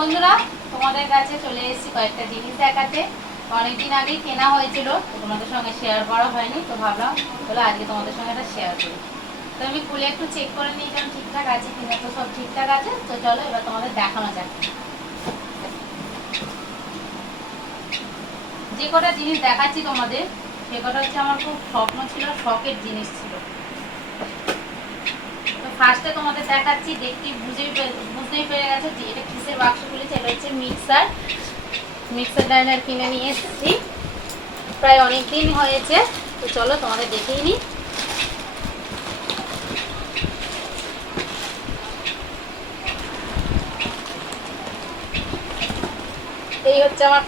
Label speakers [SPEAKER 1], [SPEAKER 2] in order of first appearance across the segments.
[SPEAKER 1] বন্ধুরা, তোমাদের কাছে চলে এসেছি কয়েকটা জিনিস দেখাতে। অনেকদিন আগেই কেনা হয়েছিল, তো তোমাদের সঙ্গে শেয়ার করা হয়নি, তো ভাবলাম তাহলে আজকে তোমাদের সঙ্গে এটা শেয়ার করি। তো আমি খুলে একটু চেক করে কারণ ঠিকঠাক আছে কিনা, তো সব ঠিকঠাক আছে, তো চলো এবার তোমাদের দেখানো যাক। যে কটা জিনিস দেখাচ্ছি তোমাদের, সে কটা হচ্ছে আমার খুব স্বপ্ন ছিল, শখের জিনিস ছিল। ফার্স্টে তোমাদের দেখাচ্ছি, দেখতে বুঝেই বুঝতেই পেরে গেছে যে এটা কিসের বাক্স খুলেছে এটা হচ্ছে মিক্সার। মিক্সার গ্রাইন্ডার কিনে নিয়ে এসেছি। প্রায় অনেক দিন হয়েছে, তো চলো তোমাদের দেখেই নিই এই হচ্ছে আমার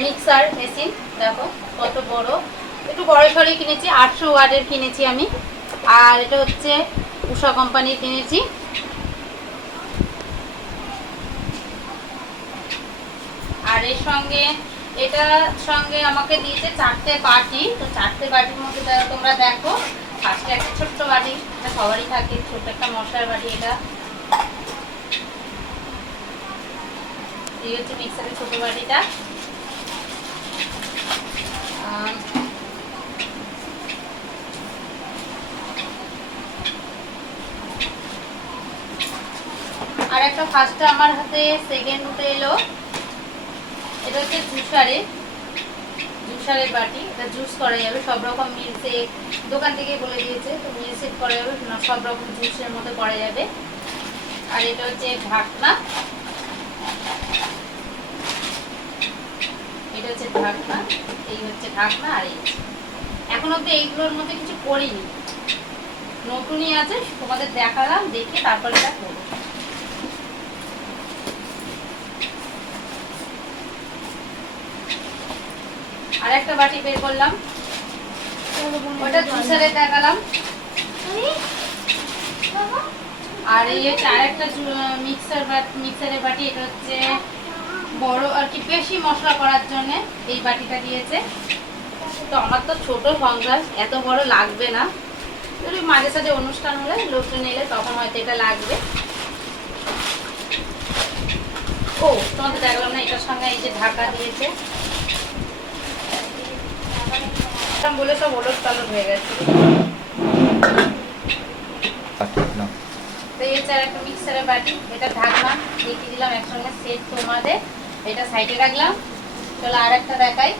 [SPEAKER 1] মিক্সার মেশিন, দেখো কত বড়। একটু বড় সরে কিনেছি, আটশো ওয়ার্ডের কিনেছি আমি। আর এটা হচ্ছে উষা কোম্পানির কিনেছি আর এর সঙ্গে এটা সঙ্গে আমাকে দিয়েছে চারটে বাটি। তো চারটে বাটির মধ্যে তোমরা দেখো, ফার্স্টে একটা ছোট্ট বাটি, এটা সবারই থাকে, ছোট্ট একটা মশলার বাটি এটা। এই হচ্ছে মিক্সারের ছোট বাটিটা। আর একটা ফার্স্টে আমার হাতে সেকেন্ড এলো। এটা হচ্ছে জুসারে। জুসারের বাটি। এটা জুস করা যাবে সব রকম মিল্কশেক দোকান থেকে বলে দিয়েছে। তো মিল্কশেক করা যাবে সব রকম জুসের মধ্যে করা যাবে। আর এটা হচ্ছে ঢাকনা। এটা হচ্ছে ঢাকনা। এই হচ্ছে ঢাকনা আর এই এখন অব্দি এইগুলোর মধ্যে কিছু করিনি। নতুনই আছে। তোমাদের দেখালাম, দেখে তারপরে এটা করব। আর একটা বাটি বের করলাম। ওটা জুসারে দেখালাম। আর এই হচ্ছে আরেকটা মিক্সার মিক্সারের বাটি, এটা হচ্ছে বড় আর কি বেশি মশলা করার জন্য এই বাটিটা দিয়েছে। তো আমার তো ছোট সংসার এত বড় লাগবে না। মাঝে সাঝে অনুষ্ঠান হলে লোকজন এলে তখন হয়তো এটা লাগবে। ও, তোমাদের দেখলাম না, এটার সঙ্গে এই যে ঢাকা দিয়েছে। এরকম বলে সব ওলট পালট হয়ে গেছে। তো এই একটা মিক্সারের বাটি এটা ঢাকনা দেখিয়ে দিলাম একসঙ্গে সেট তোমাদের। এটা সাইডে রাখলাম। চলো আর একটা দেখাই।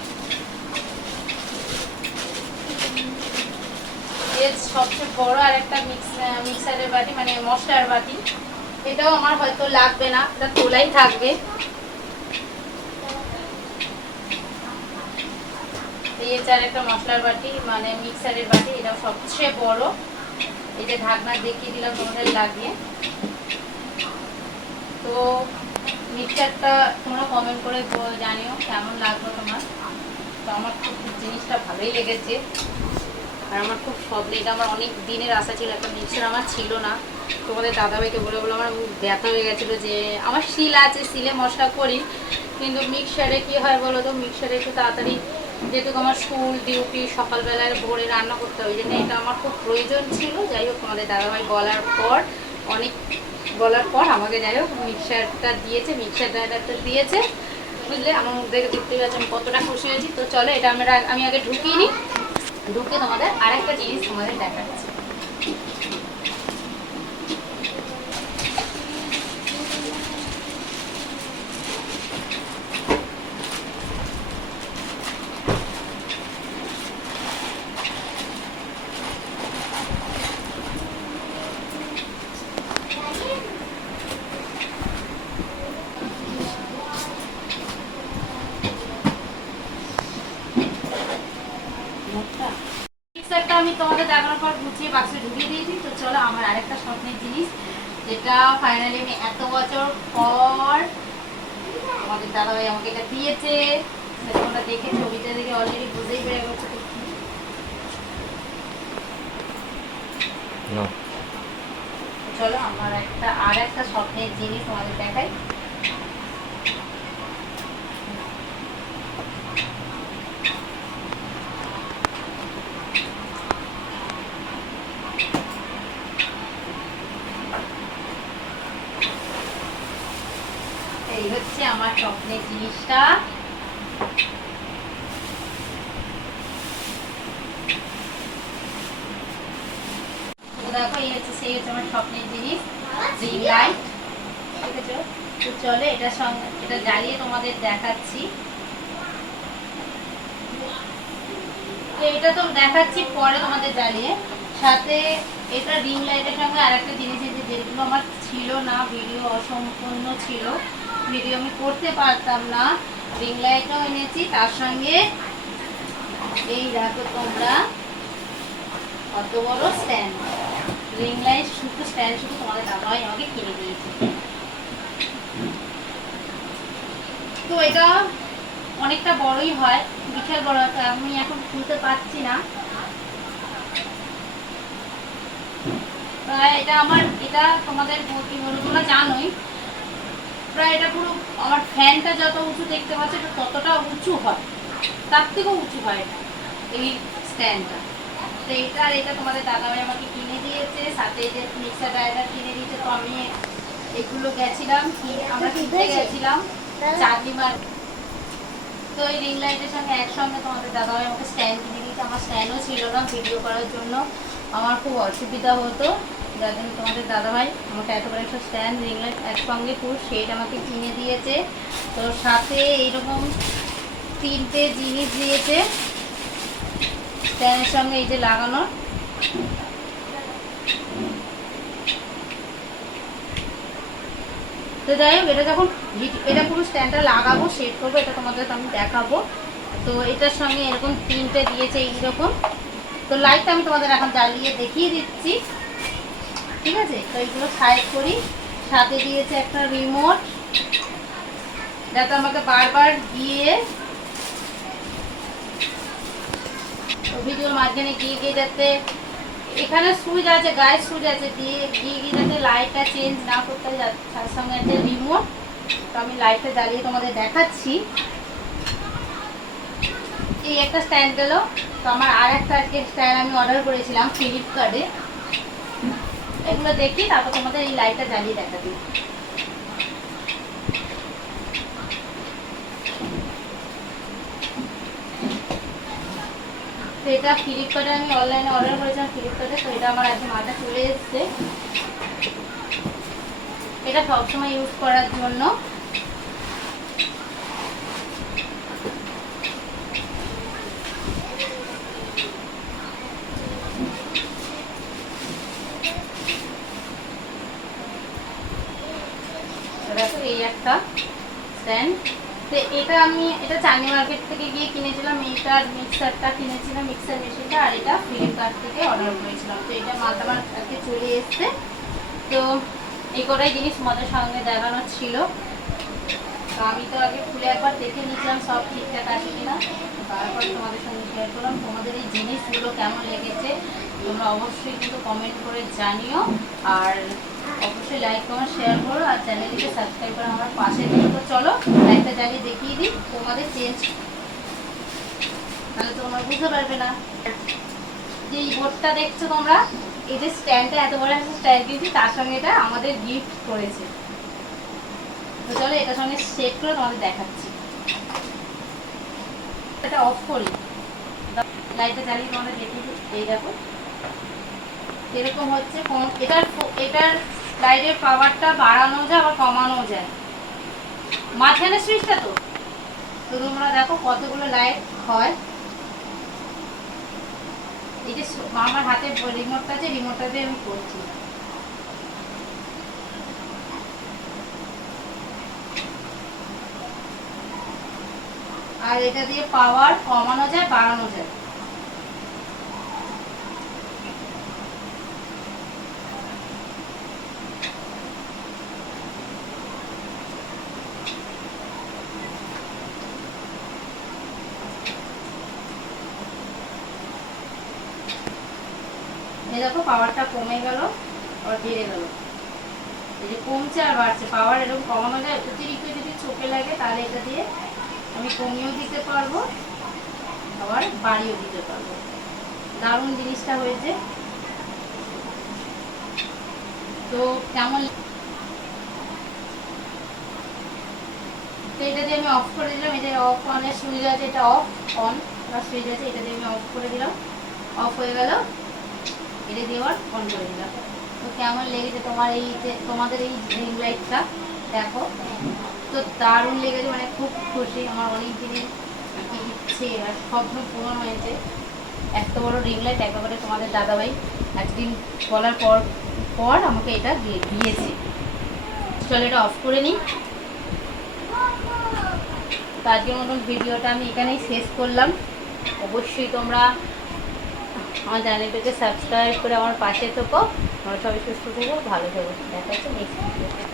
[SPEAKER 1] এর সবচেয়ে বড় আর একটা মিক্স মিক্সারের বাটি মানে মশলার বাটি। এটাও আমার হয়তো লাগবে না এটা তোলাই থাকবে। হচ্ছে আর একটা মশলার বাটি মানে মিক্সারের বাটি এটাও সবচেয়ে বড়। এই যে ঢাকনা দেখিয়ে দিলাম তোমাদের লাগিয়ে। তো মিক্সারটা তোমরা কমেন্ট করে জানিও কেমন লাগল তোমার। তো আমার খুব জিনিসটা ভালোই লেগেছে। আর আমার খুব স্বপ্ন এটা আমার অনেক দিনের আশা ছিল, একটা মিক্সার আমার ছিল না। তোমাদের দাদাভাইকে বলে বলে আমার মুখ ব্যথা হয়ে গেছিল যে, আমার শিল আছে, শিলে মশলা করি, কিন্তু মিক্সারে কি হয় বলো তো? মিক্সারে একটু তাড়াতাড়ি যেহেতু আমার স্কুল ডিউটি সকালবেলায় ভোরে রান্না করতে হবে ওই জন্য এটা আমার খুব প্রয়োজন ছিল। যাই হোক, তোমাদের দাদাভাই বলার পর, অনেক বলার পর আমাকে যাই হোক, মিক্সারটা দিয়েছে, মিক্সার ড্রাইভারটা দিয়েছে। বুঝলে? আমার মুখ দেখে দেখতেই পাচ্ছি আমি কতটা খুশি হয়েছি। তো চলো, এটা আমরা, আমি আগে ঢুকিয়ে নিই। ঢুকে তোমাদের আরেকটা জিনিস তোমাদের দেখাচ্ছি। মিক্সারটা আমি তোমাদের দেখানোর পর গুছিয়ে বাক্সে ঢুকিয়ে দিয়েছি। তো চলো আমার আরেকটা স্বপ্নের জিনিস যেটা ফাইনালি আমি এত বছর পর আমাদের দাদাভাই আমাকে এটা দিয়েছে। তোমরা দেখে ছবিটা দেখে অলরেডি বুঝতেই পেরে গেছো চলো আমার একটা আর একটা স্বপ্নের জিনিস তোমাদের দেখাই এই হচ্ছে আমার স্বপ্নের জিনিসটা। দেখো, এই হচ্ছে, সেই হচ্ছে আমার স্বপ্নের জিনিস তো এটা জ্বালিয়ে তোমাদের দেখাচ্ছি। তো এটা তো দেখাচ্ছি, পরে তোমাদের জ্বালিয়ে। সাথে এটা রিং লাইটের সঙ্গে আরেকটা জিনিস আছে যেগুলো আমার ছিল না ভিডিও অসম্পূর্ণ ছিল। ভিডিও আমি করতে পারতাম না। রিং লাইটও এনেছি, তার সঙ্গে এই দেখো তোমরা কত বড় স্ট্যান্ড রিং লাইট শুধু স্ট্যান্ড শুধু তোমাদের দাদাই আমাকে কিনে দিয়েছে। তো এটা অনেকটা বড়ই হয়, বিশাল বড় তো আমি এখন খুলতে পারছি না। এটা আমার, এটা তোমাদের কি বলব জানোই। প্রায় এটা পুরো আমার ফ্যানটা যত উঁচু দেখতে পাচ্ছ এটা ততটা উঁচু হয়। তার থেকেও উঁচু হয় এটা এই স্ট্যান্ডটা তো এটা আর এটা তোমাদের দাদাভাই আমাকে কিনে দিয়েছে সাথে যে মিক্সার গ্রাইন্ডার কিনে দিয়েছে তো আমি এগুলো গেছিলাম আমরা কিনতে গেছিলাম চাকরিমার তো এই রিং লাইটের সঙ্গে একসঙ্গে তোমাদের দাদাভাই আমাকে স্ট্যান্ড কিনে দিয়েছে। আমার স্ট্যান্ডও ছিল না ভিডিও করার জন্য। আমার খুব অসুবিধা হতো। যার জন্য তোমাদের দাদাভাই আমাকে এত বড় একটা স্ট্যান্ড রিং একসঙ্গে পুরো সেট আমাকে কিনে দিয়েছে। তো সাথে এইরকম তিনটে জিনিস দিয়েছে। স্ট্যান্ডের সঙ্গে এই যে লাগানো। তো যাই হোক, এটা যখন এটা পুরো স্ট্যান্ডটা লাগাবো সেট করব, এটা তোমাদের আমি দেখাবো। তো এটার সঙ্গে এরকম তিনটে দিয়েছে এইরকম। তো লাইটটা আমি তোমাদের এখন জ্বালিয়ে দেখিয়ে দিচ্ছি। ঠিক আছে? তো এইগুলো সাইড করি। সাথে দিয়েছে একটা রিমোট যাতে আমাকে বারবার গিয়ে ভিডিওর মাঝখানে গিয়ে গিয়ে যাতে এখানে সুইচ আছে, গায়ে সুইচ আছে, দিয়ে গিয়ে গিয়ে যাতে লাইটটা চেঞ্জ না করতে তার সঙ্গে আছে রিমোট তো আমি লাইটটা জ্বালিয়ে তোমাদের দেখাচ্ছি। এই একটা স্ট্যান্ড গেল তো আমার আর একটা আজকে স্ট্যান্ড আমি অর্ডার করেছিলাম ফ্লিপকার্টে এগুলো দেখি, তারপর তোমাদের এই লাইটটা জ্বালিয়ে দেখা তো এটা ফ্লিপকার্টে আমি অনলাইনে অর্ডার করেছিলাম ফ্লিপকার্টে তো এটা আমার আজকে মাথা চলে এসছে। এটা সবসময় ইউজ করার জন্য দেখো এই একটা স্ট্যান্ড তো এটা চাঁদনি মার্কেট থেকে গিয়ে কিনেছিলাম এটার মিক্সারটা কিনেছিলাম মিক্সার মেশিনটা আর এটা ফ্লিপকার্ট থেকে অর্ডার করেছিলাম। তো এটা আমার আজকে চলে এসছে। তো এই কটাই জিনিস তোমাদের সঙ্গে দেখানো ছিল। তো আমি তো আগে খুলে একবার দেখে নিয়েছিলাম, সব ঠিকঠাক আছে কিনা। তারপর তোমাদের সঙ্গে শেয়ার করলাম, তোমাদের এই জিনিসগুলো কেমন লেগেছে, তোমরা অবশ্যই কিন্তু কমেন্ট করে জানিও। আর অবশ্যই লাইক কমেন্ট শেয়ার করো আর চ্যানেলটিকে সাবস্ক্রাইব করে আমার পাশে থেকে তো চলো লাইকটা জ্বালিয়ে দেখিয়ে দিই, তোমাদের চেঞ্জ তাহলে তোমরা বুঝতে পারবে না। যে এই বোর্ডটা দেখছ তোমরা, এই যে স্ট্যান্ডটা এত বড় একটা স্ট্যান্ড দিয়েছি, তার সঙ্গে এটা আমাদের গিফট করেছে। তো চলো, এটার সঙ্গে সেট করে তোমাদের দেখাচ্ছি। এটা অফ করি। লাইটটা জ্বালিয়ে তোমাদের দেখিয়ে দিই। এই দেখো। এরকম হচ্ছে এটার এটার লাইটের পাওয়ারটা বাড়ানো যায় আবার কমানো যায়। মাঝখানে সুইচটা তো। তো তোমরা দেখো কতগুলো লাইট হয়। এই যে আমার হাতে রিমোটটা আছে রিমোটটা দিয়ে আমি করছি। আর এটা দিয়ে পাওয়ার কমানো যায়, বাড়ানো যায়। দেখো পাওয়ারটা কমে গেল আর বেড়ে গেল। এই যে কমছে আর বাড়ছে পাওয়ার এরকম কমানো যায়, অতিরিক্ত যদি চোখে লাগে, তাহলে এটা দিয়ে আমি কমিয়েও দিতে পারব, আবার বাড়িয়েও দিতে পারব। দারুণ জিনিসটা হয়েছে। তো কেমন তো এটা দিয়ে আমি অফ করে দিলাম। এটা অফ অনের সুইচ আছে, এটা অফ অন বা সুইচ আছে, এটা দিয়ে আমি অফ করে দিলাম। অফ হয়ে গেল। এটা দিয়ে আবার অন করে দিলাম। তো কেমন লেগেছে তোমার এই তোমাদের এই রিং লাইটটা দেখো। তো দারুণ লেগেছে মানে খুব খুশি। আমার অনেক দিনের কি ইচ্ছে আর স্বপ্ন পূরণ হয়েছে। এত বড় রিং লাইট একেবারে তোমাদের দাদাভাই একদিন বলার পর পর আমাকে এটা দিয়ে দিয়েছে। চলো এটা অফ করে নিই। তো আজকের মতন ভিডিওটা আমি এখানেই শেষ করলাম। অবশ্যই তোমরা আমার চ্যানেলটাকে সাবস্ক্রাইব করে আমার পাশে থেকো। আমার সবাই সুস্থ থেকো, ভালো থেকো। দেখা যাচ্ছে নেক্সট